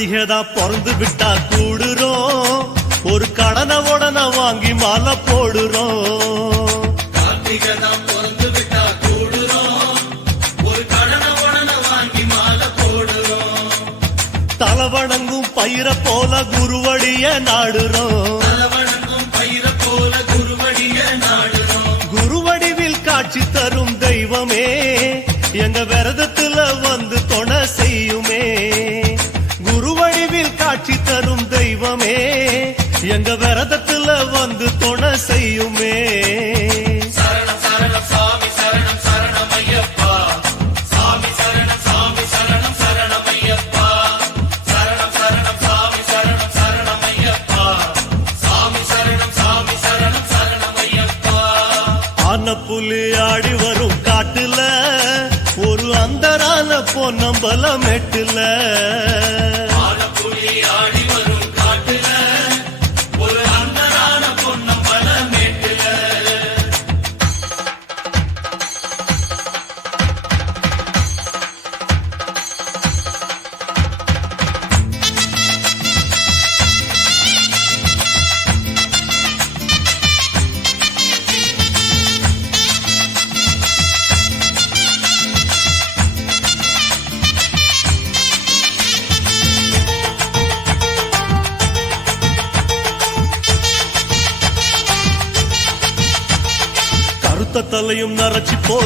கார்த்திகை தான் பிறந்து விட்டா கூடுறோம். ஒரு கடனை உடனே வாங்கி மாலை போடுறோம். கார்த்திகை தான் பிறந்து விட்டா கூடுறோம். ஒரு கடனை உடனே வாங்கி மாலை போடுறோம். தலவணங்கும் பயிர போல குருவடிய நாடுறோம். தலவணங்கும் பயிர போல குருவடிய நாடுறோம். குருவடிவில் காட்சி தரும் தெய்வமே. எங்க விரதத்துல எங்க விரதத்துல வந்து தொண செய்யுமே. சரணம் சரணம் சாமி சரணம் சரணம் ஐயப்பா. சாமி சரணம் சாமி சரணம் சரணம் ஐயப்பா. சரணம் சரணம் சாமி சரணம் சரணம் ஐயப்பா. சாமி சரணம் சாமி சரணம் சரணம் ஐயப்பா. ஆன புலி ஆடி வரும் காட்டுல ஒரு அந்தரான பொன்னம்பல மெட்டுல ஆலப்புலி ஆடி கருத்த தலையும் நரச்சி போக